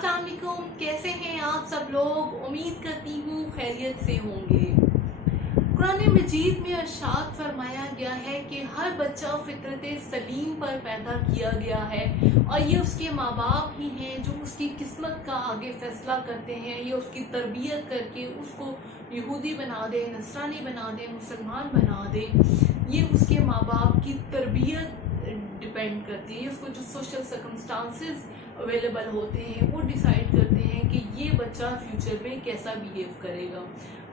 अस्सलाम वालेकुम, कैसे हैं आप सब लोग। उम्मीद करती हूँ खैरियत से होंगे। कुरान मजीद में इरशाद फरमाया गया है कि हर बच्चा फितरत सलीम पर पैदा किया गया है और ये उसके माँ बाप ही हैं जो उसकी किस्मत का आगे फैसला करते हैं। ये उसकी तरबियत करके उसको यहूदी बना दे, नसरानी बना दे, मुसलमान बना दे। ये उसके माँ बाप की तरबियत डिपेंड करती है। उसको जो सोशल सर्कमस्टांसेस अवेलेबल होते हैं वो डिसाइड करते हैं कि ये बच्चा फ्यूचर में कैसा बिहेव करेगा।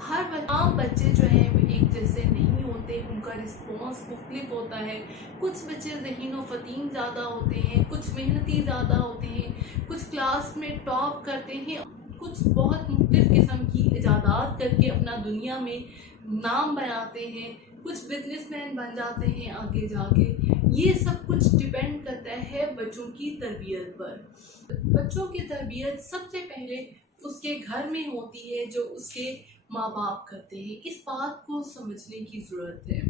हर आम बच्चे जो हैं वो एक जैसे नहीं होते, उनका रिस्पॉन्स मुख्तलिफ होता है। कुछ बच्चे ज़हीन व फ़तीन ज़्यादा होते हैं, कुछ मेहनती ज़्यादा होते हैं, कुछ क्लास में टॉप करते हैं, कुछ बहुत मुख्तलिफ किस्म की इजादात करके अपना दुनिया में नाम बनाते हैं, कुछ बिजनेसमैन बन जाते हैं आगे जाके। ये सब कुछ डिपेंड करता है बच्चों की तरबियत पर। बच्चों की तरबियत सबसे पहले उसके घर में होती है, जो उसके माँ बाप करते हैं। इस बात को समझने की ज़रूरत है।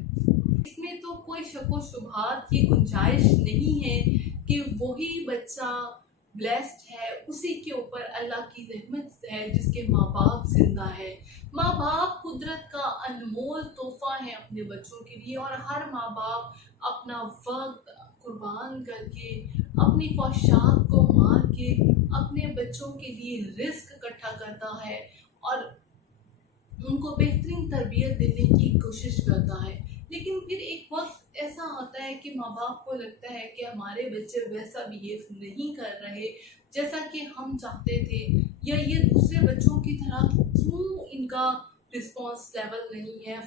इसमें तो कोई शक व शुबहात की गुंजाइश नहीं है कि वही बच्चा ब्लेस्ड है, उसी के ऊपर अल्लाह की रहमत है जिसके माँ बाप जिंदा है। माँ बाप कुदरत का अनमोल तोहफा है अपने बच्चों के लिए, और हर माँ बाप अपना वक्त कुर्बान करके, अपनी ख्वाहिशात को मार के अपने बच्चों के लिए रिस्क इकट्ठा करता है और उनको बेहतरीन तरबियत देने की कोशिश करता है। लेकिन फिर एक वक्त ऐसा आता है कि माँ बाप को लगता है कि हमारे बच्चे वैसा बिहेव नहीं कर रहे जैसा कि हम चाहते थे, या ये दूसरे बच्चों की तरह क्यों इनका रिस्पॉन्स लेवल नहीं है।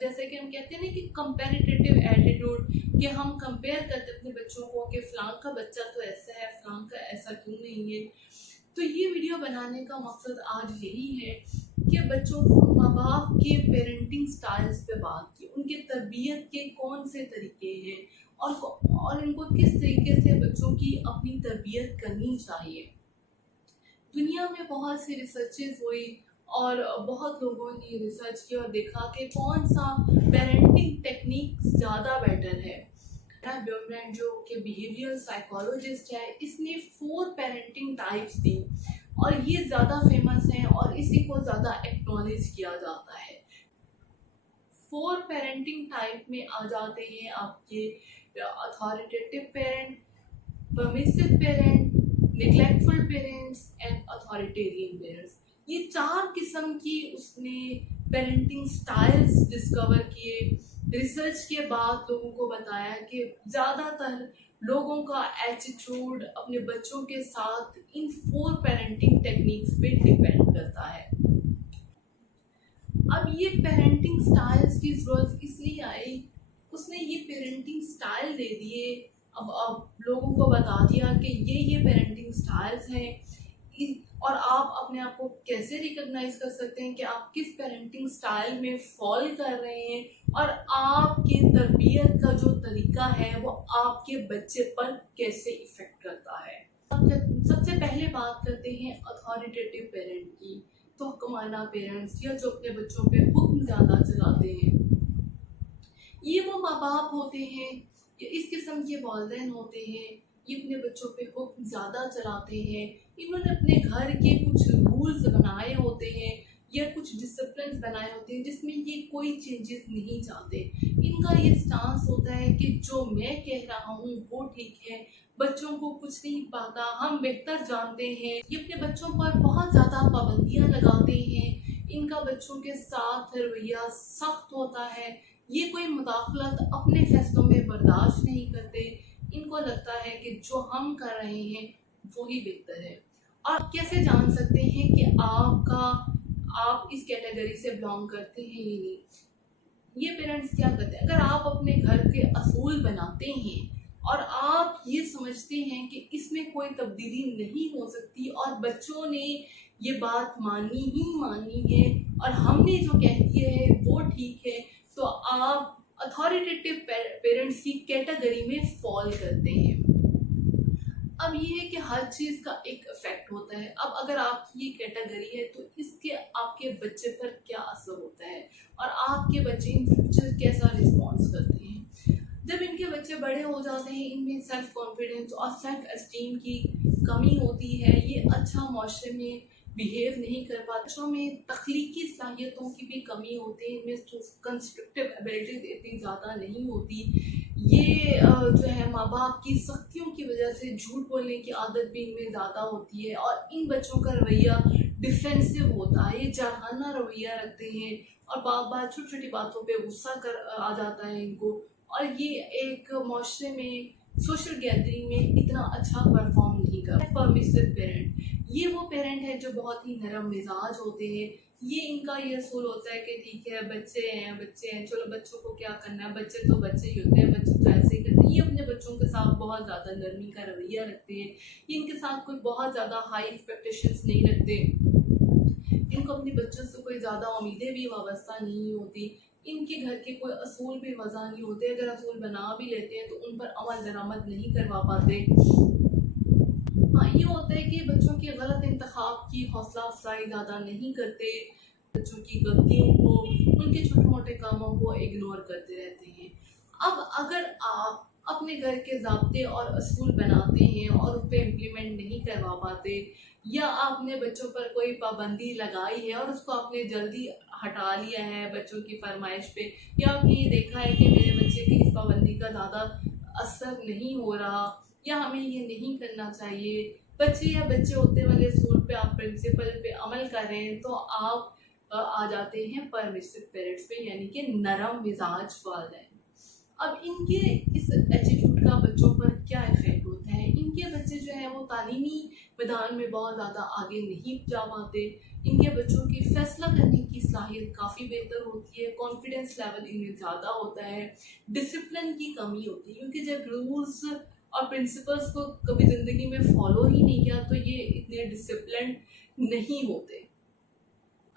जैसे कि हम कहते हैं ना कि कंपैरेटिव एटीट्यूड, कि हम कंपेयर करते अपने बच्चों को कि फ़लाँ का बच्चा तो ऐसा है, फ़लाँ का ऐसा क्यों नहीं है। तो ये वीडियो बनाने का मकसद आज यही है कि बच्चों को माँ बाप के पेरेंटिंग स्टाइल्स पे बात की, उनके तरबियत के कौन से तरीके हैं और इनको किस तरीके से बच्चों की अपनी तरबियत करनी चाहिए। दुनिया में बहुत सी रिसर्चेज हुई और बहुत लोगों ने रिसर्च किया और देखा कि कौन सा पेरेंटिंग टेक्निक ज़्यादा बेटर है। ब्योमरैन जो कि बिहेवियर साइकोलॉजिस्ट है, इसने 4 पेरेंटिंग टाइप्स दी और ये ज़्यादा फेमस हैं और इसी को ज़्यादा एक्नॉलेज किया जाता है। 4 पेरेंटिंग टाइप में आ जाते हैं आपके authoritative parent, permissive parent, neglectful parents and authoritarian parents. ये 4 किस्म की उसने पेरेंटिंग स्टाइल्स डिस्कवर किए। रिसर्च के बाद लोगों को बताया कि ज़्यादातर लोगों का एटीट्यूड अपने बच्चों के साथ इन 4 पेरेंटिंग टेक्निक्स पे डिपेंड करता है। अब ये पेरेंटिंग स्टाइल्स की ज़रूरत इसलिए आई, उसने ये पेरेंटिंग स्टाइल दे दिए। अब लोगों को बता दिया कि ये पेरेंटिंग स्टाइल्स हैं और आप अपने आप को कैसे रिकॉग्नाइज कर सकते हैं कि आप किस पेरेंटिंग स्टाइल में फॉल कर रहे हैं और आपकी तरबियत का जो तरीका है वो आपके बच्चे पर कैसे इफेक्ट करता है। सबसे पहले बात करते हैं अथॉरिटेटिव पेरेंट की। तो हुक्माना पेरेंट्स, या जो अपने बच्चों पे हुक्म ज़्यादा चलाते हैं, ये वो माँ बाप होते हैं, ये इस किस्म के वालिदैन होते हैं, ये अपने बच्चों पे हुक्म ज़्यादा चलाते हैं। इन्होंने अपने घर के कुछ रूल्स बनाए होते हैं या कुछ डिसिप्लिन बनाए होते हैं जिसमें ये कोई चेंजेस नहीं चाहते। इनका ये स्टांस होता है कि जो मैं कह रहा हूँ वो ठीक है, बच्चों को कुछ नहीं पता, हम बेहतर जानते हैं। ये अपने बच्चों पर बहुत ज़्यादा पाबंदियाँ लगाते हैं। इनका बच्चों के साथ रवैया सख्त होता है। ये कोई मुदाखलत अपने फैसलों में बर्दाश्त नहीं करते। इनको लगता है कि जो हम कर रहे हैं वही बेहतर है। आप कैसे जान सकते हैं कि आप इस कैटेगरी से बिलोंग करते हैं या नहीं? ये पेरेंट्स क्या करते हैं, अगर आप अपने घर के असूल बनाते हैं और आप ये समझते हैं कि इसमें कोई तब्दीली नहीं हो सकती और बच्चों ने ये बात मानी ही मानी है और हमने जो कह दिया है वो ठीक है, तो आप अथॉरिटेटिव पेरेंट्स की कैटेगरी में फॉल करते हैं। अब ये है कि हर चीज़ का एक इफेक्ट होता है। अब अगर आपकी ये कैटेगरी है तो इसके आपके बच्चे पर क्या असर होता है और आपके बच्चे इन फ्यूचर कैसा रिस्पॉन्स करते हैं। जब इनके बच्चे बड़े हो जाते हैं, इनमें सेल्फ कॉन्फिडेंस और सेल्फ एस्टीम की कमी होती है, ये अच्छा माशरे में बिहेव नहीं कर पाते, बच्चों में तख्लीकी सलाहियतों की भी कमी होती है, इनमें कंस्ट्रक्टिव एबिलिटीज इतनी ज़्यादा नहीं होती। ये जो है माँ बाप की सख्तियों की वजह से झूठ बोलने की आदत भी इनमें ज़्यादा होती है, और इन बच्चों का रवैया डिफेंसिव होता है, ये जरहाना रवैया रखते हैं और बार बार छोटी छोटी बातों पे गुस्सा कर आ जाता है इनको, और ये एक माशरे में सोशल गैदरिंग में इतना अच्छा परफॉर्म नहीं कर। परमिसिव पेरेंट, ये वो पेरेंट है जो बहुत ही नरम मिजाज होते हैं। ये इनका ये असूल होता है कि ठीक है बच्चे हैं, चलो बच्चों को क्या करना है, बच्चे तो बच्चे ही होते हैं, बच्चे तो ऐसे ही करते हैं। ये अपने बच्चों के साथ बहुत ज़्यादा नरमी का रवैया रखते हैं, ये इनके साथ कोई बहुत ज़्यादा हाई एक्सपेक्टेशंस नहीं रखते, इनको अपने बच्चों से कोई ज़्यादा उम्मीदें भी वाबस्ता नहीं होती, इनके घर के कोई असूल भी वज़ा नहीं होते, अगर असूल बना भी लेते हैं तो उन पर अमल दरामद नहीं करवा पाते। हाँ, ये होता है कि बच्चों के गलत इंतखाब की हौसला अफजाई ज़्यादा नहीं करते, बच्चों की गलतियों को, उनके छोटे मोटे कामों को इग्नोर करते रहते हैं। अब अगर आप अपने घर के ज़ाब्ते और असूल बनाते हैं और उस पर इम्प्लीमेंट नहीं करवा पाते, या आपने बच्चों पर कोई पाबंदी लगाई है और उसको आपने जल्दी हटा लिया है बच्चों की फरमाइश पे, या आपने ये देखा है कि मेरे बच्चे की इस पाबंदी का ज़्यादा असर नहीं हो रहा, या हमें ये नहीं करना चाहिए, बच्चे या बच्चे होते वाले असूल पे आप प्रिंसिपल पे अमल कर रहे हैं, तो आप आ जाते हैं परमिसिव पेरेंट्स पे, यानी कि नरम मिजाज वाले। अब इनके इस एटीट्यूड का बच्चों पर क्या इफेक्ट होता है? इनके बच्चे जो है वो तालीमी मैदान में बहुत ज़्यादा आगे नहीं जा पाते, इनके बच्चों की फैसला करने की सलाहियत काफ़ी बेहतर होती है, कॉन्फिडेंस लेवल इनमें ज़्यादा होता है, डिसिप्लिन की कमी होती है, क्योंकि जब रूल्स और प्रिंसिपल्स को कभी ज़िंदगी में फॉलो ही नहीं किया तो ये इतने डिसिप्लिन नहीं होते।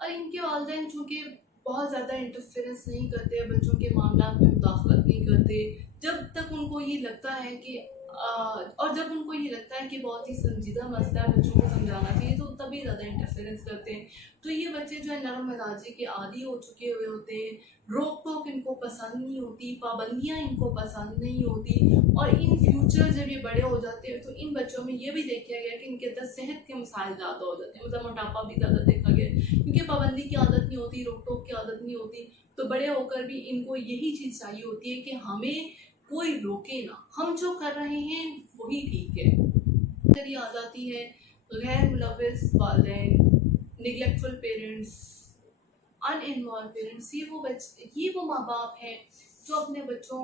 और इनके वालिदैन चूँकि बहुत ज़्यादा इंटरफेरेंस नहीं करते, बच्चों के मामला में मुदाखलत नहीं करते, जब तक उनको ये लगता है कि और जब उनको ये लगता है कि बहुत ही संजीदा मसला है, बच्चों को समझाना चाहिए, तो तभी ज़्यादा इंटरफेरेंस करते हैं। तो ये बच्चे जो है नरम मिजाजी के आदी हो चुके हुए होते हैं, रोक टोक इनको पसंद नहीं होती, पाबंदियाँ इनको पसंद नहीं होती, और इन फ्यूचर जब ये बड़े हो जाते हैं तो इन बच्चों में ये भी देखा गया कि इनके अंदर सेहत के मसाइल ज़्यादा हो जाते हैं, मतलब मोटापा भी ज़्यादा देखा गया, क्योंकि पाबंदी की आदत नहीं होती, रोक टोक की आदत नहीं होती, तो बड़े होकर भी इनको यही चीज़ चाहिए होती है कि हमें कोई रोके ना, हम जो कर रहे हैं वही ठीक है। अगर ये आ जाती है गैर मुलव्विस वालिदैन, निगलेक्टफुल पेरेंट्स, अनइन्वॉल्व पेरेंट्स, ये वो माँ बाप हैं जो अपने बच्चों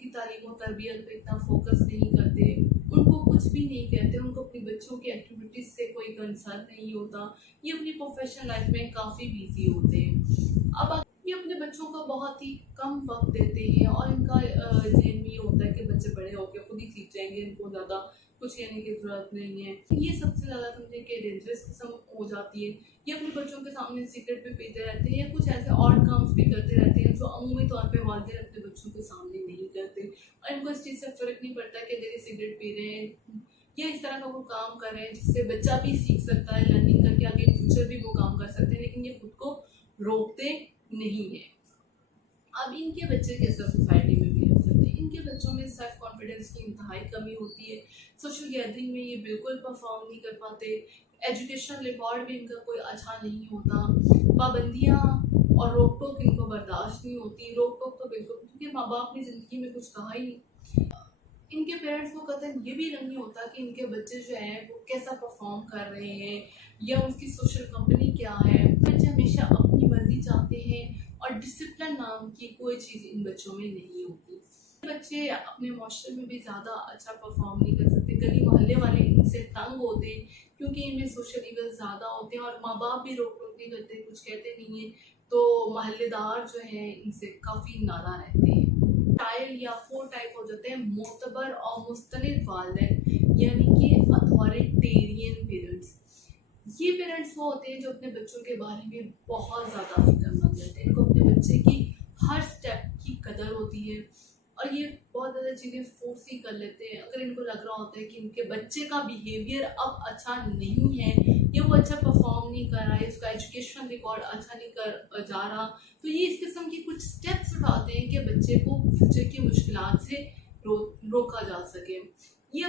की तालीम और तरबियत पे इतना फोकस नहीं करते, उनको कुछ भी नहीं कहते, उनको अपनी बच्चों की एक्टिविटीज़ से कोई कंसर्न नहीं होता, ये अपनी प्रोफेशनल लाइफ में काफ़ी बिजी होते हैं। अब ये अपने बच्चों को बहुत ही कम वक्त देते हैं, और इनका जहन में ये होता है कि बच्चे बड़े होकर खुद ही सीख जाएंगे, इनको ज़्यादा कुछ कहने की ज़रूरत नहीं है। ये सबसे ज़्यादा समझे कि डेंजरस किस्म हो जाती है। ये अपने बच्चों के सामने सिगरेट पे पीते रहते हैं, या कुछ ऐसे और काम्स भी करते रहते हैं जो अमूमी तौर पे वालिदैन अपने बच्चों के सामने नहीं करते, और इनको इस चीज़ से फ़र्क नहीं पड़ता कि अगर ये सिगरेट पी रहे हैं या इस तरह का वो काम कर रहे हैं जिससे बच्चा भी सीख सकता है, लर्निंग करके आगे इन फ्यूचर भी वो काम कर सकते हैं, लेकिन ये खुद को रोकते नहीं है। अब इनके बच्चे कैसे सोसाइटी में बिहेव करते हैं? इनके बच्चों में सेल्फ कॉन्फिडेंस की इंतहाई कमी होती है, सोशल गैदरिंग में ये बिल्कुल परफॉर्म नहीं कर पाते, एजुकेशनल रिकॉर्ड भी इनका कोई अच्छा नहीं होता, पाबंदियाँ और रोक टोक इनको बर्दाश्त नहीं होती, रोक टोक तो बिल्कुल, क्योंकि माँ बाप ने ज़िंदगी में कुछ कहा ही नहीं। इनके पेरेंट्स को कतई ये भी नहीं होता कि इनके बच्चे जो हैं वो कैसा परफॉर्म कर रहे हैं, या उनकी सोशल कंपनी क्या है। बच्चे हमेशा अपनी मर्जी चाहते हैं, और डिसिप्लिन नाम की कोई चीज़ इन बच्चों में नहीं होती। बच्चे अपने माशरे में भी ज़्यादा अच्छा परफॉर्म नहीं कर सकते, गली मोहल्ले वाले इनसे तंग होते हैं क्योंकि इनमें सोशल इवल ज़्यादा होते हैं, और माँ बाप भी रोक टोक नहीं करते, कुछ कहते नहीं हैं, तो मोहल्लेदार जो हैं इनसे काफ़ी नाराज़ रहते हैं। टाइल या 4 टाइप हो जाते हैं, मोतबर और मुस्तनिद वालिदैन, यानी कि अथॉरिटेरियन पेरेंट्स। ये पेरेंट्स वो होते हैं जो अपने बच्चों के बारे में बहुत ज़्यादा फिक्रमंद रहते हैं, इनको अपने बच्चे की हर स्टेप की कदर होती है, और ये बहुत ज़्यादा चीज़ें फोर्स ही कर लेते हैं अगर इनको लग रहा होता है कि इनके बच्चे का बिहेवियर अब अच्छा नहीं है, या वो अच्छा परफॉर्म नहीं नहीं कर रहा है, उसका एजुकेशन रिकॉर्ड अच्छा नहीं कर जा रहा, तो ये इस किस्म के कुछ स्टेप्स उठाते हैं कि बच्चे को फ्यूचर की मुश्किलात से रोका जा सके। ये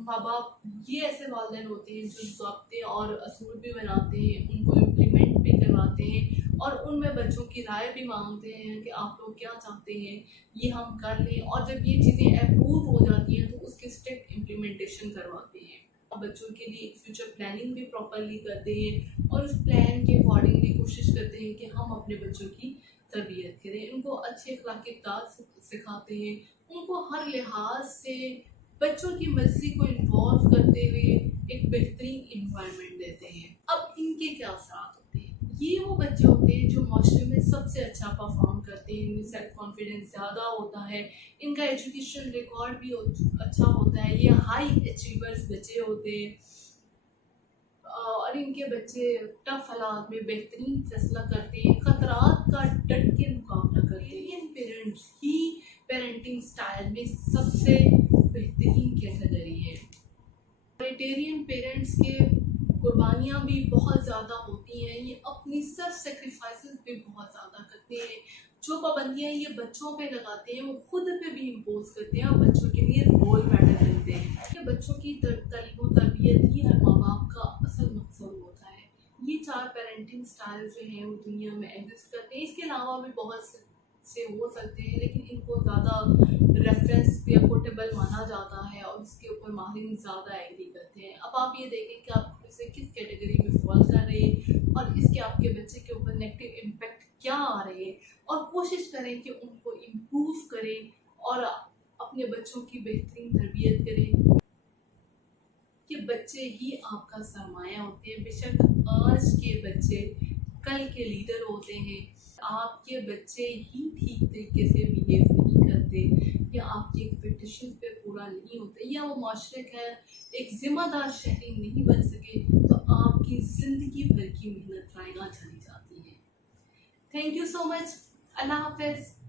माँ बाप, ये ऐसे वालिदैन होते हैं जो ज़ाब्ते और असूल भी बनाते हैं, उनको इम्प्लीमेंट भी करवाते हैं और उनमें बच्चों की राय भी मांगते हैं कि आप लोग क्या चाहते हैं, ये हम कर लें। और जब ये चीज़ें अप्रूव हो जाती हैं तो उसकी स्ट्रिक्ट इम्प्लीमेंटेशन करवाते हैं। बच्चों के लिए फ्यूचर प्लानिंग भी प्रॉपरली करते हैं और उस प्लान के अकॉर्डिंगली कोशिश करते हैं कि हम अपने बच्चों की तरबियत करें, उनको अच्छे अखलाकियात सिखाते हैं, उनको हर लिहाज से बच्चों की मर्जी को इन्वॉल्व करते हुए एक बेहतरीन इन्वायरमेंट देते हैं। अब इनके क्या असरात होते हैं? ये वो बच्चे होते हैं जो माशरे में सबसे अच्छा परफॉर्म करते हैं, इनमें सेल्फ कॉन्फिडेंस ज़्यादा होता है, इनका एजुकेशन रिकॉर्ड भी अच्छा होता है, ये हाई अचीवर्स बच्चे होते हैं और इनके बच्चे टफ हालात में बेहतरीन फैसला करते हैं, खतरात का डट के मुकाबला करते हैं। इंडियन पेरेंट्स ही पेरेंटिंग स्टाइल में सबसे बेहतरीन कैटेगरी है। वेजिटेरियन पेरेंट्स के कुर्बानियाँ भी बहुत ज़्यादा होती हैं, ये अपनी सेल्फ सेक्रीफाइसेस भी बहुत ज़्यादा करते हैं। जो पाबंदियाँ ये बच्चों पे लगाते हैं वो खुद पे भी इम्पोज करते हैं और बच्चों के लिए रोल मॉडल बनते हैं कि बच्चों की तालीम और तरबियत ही हर माँ बाप का असल मकसद होता है। ये 4 पेरेंटिंग स्टाइल जो हैं वो दुनिया में एग्जिस्ट करते हैं। इसके अलावा भी बहुत से हो सकते हैं, लेकिन इनको ज़्यादा रेफरेंस या कोटेबल माना जाता है और इसके ऊपर माहिरीन ज़्यादा एग्री करते हैं। अब आप ये देखें कि आप इसे किस कैटेगरी में फॉल कर रहे हैं और इसके आपके बच्चे के ऊपर नेगेटिव इम्पैक्ट क्या आ रहे हैं, और कोशिश करें कि उनको इम्प्रूव करें और अपने बच्चों की बेहतरीन तरबियत करें कि बच्चे ही आपका सरमाया होते हैं। बेशक आज के बच्चे कल के लीडर होते हैं। आपके बच्चे ही ठीक तरीके से बिहेव नहीं करते या आपकी एक्सपेक्टेशन पे पूरा नहीं होते या वो माशरे का एक जिम्मेदार शहरी नहीं बन सके, तो आपकी ज़िंदगी भर की मेहनत रायगा चली जाती है। Thank you so much. Allah हाफिज़।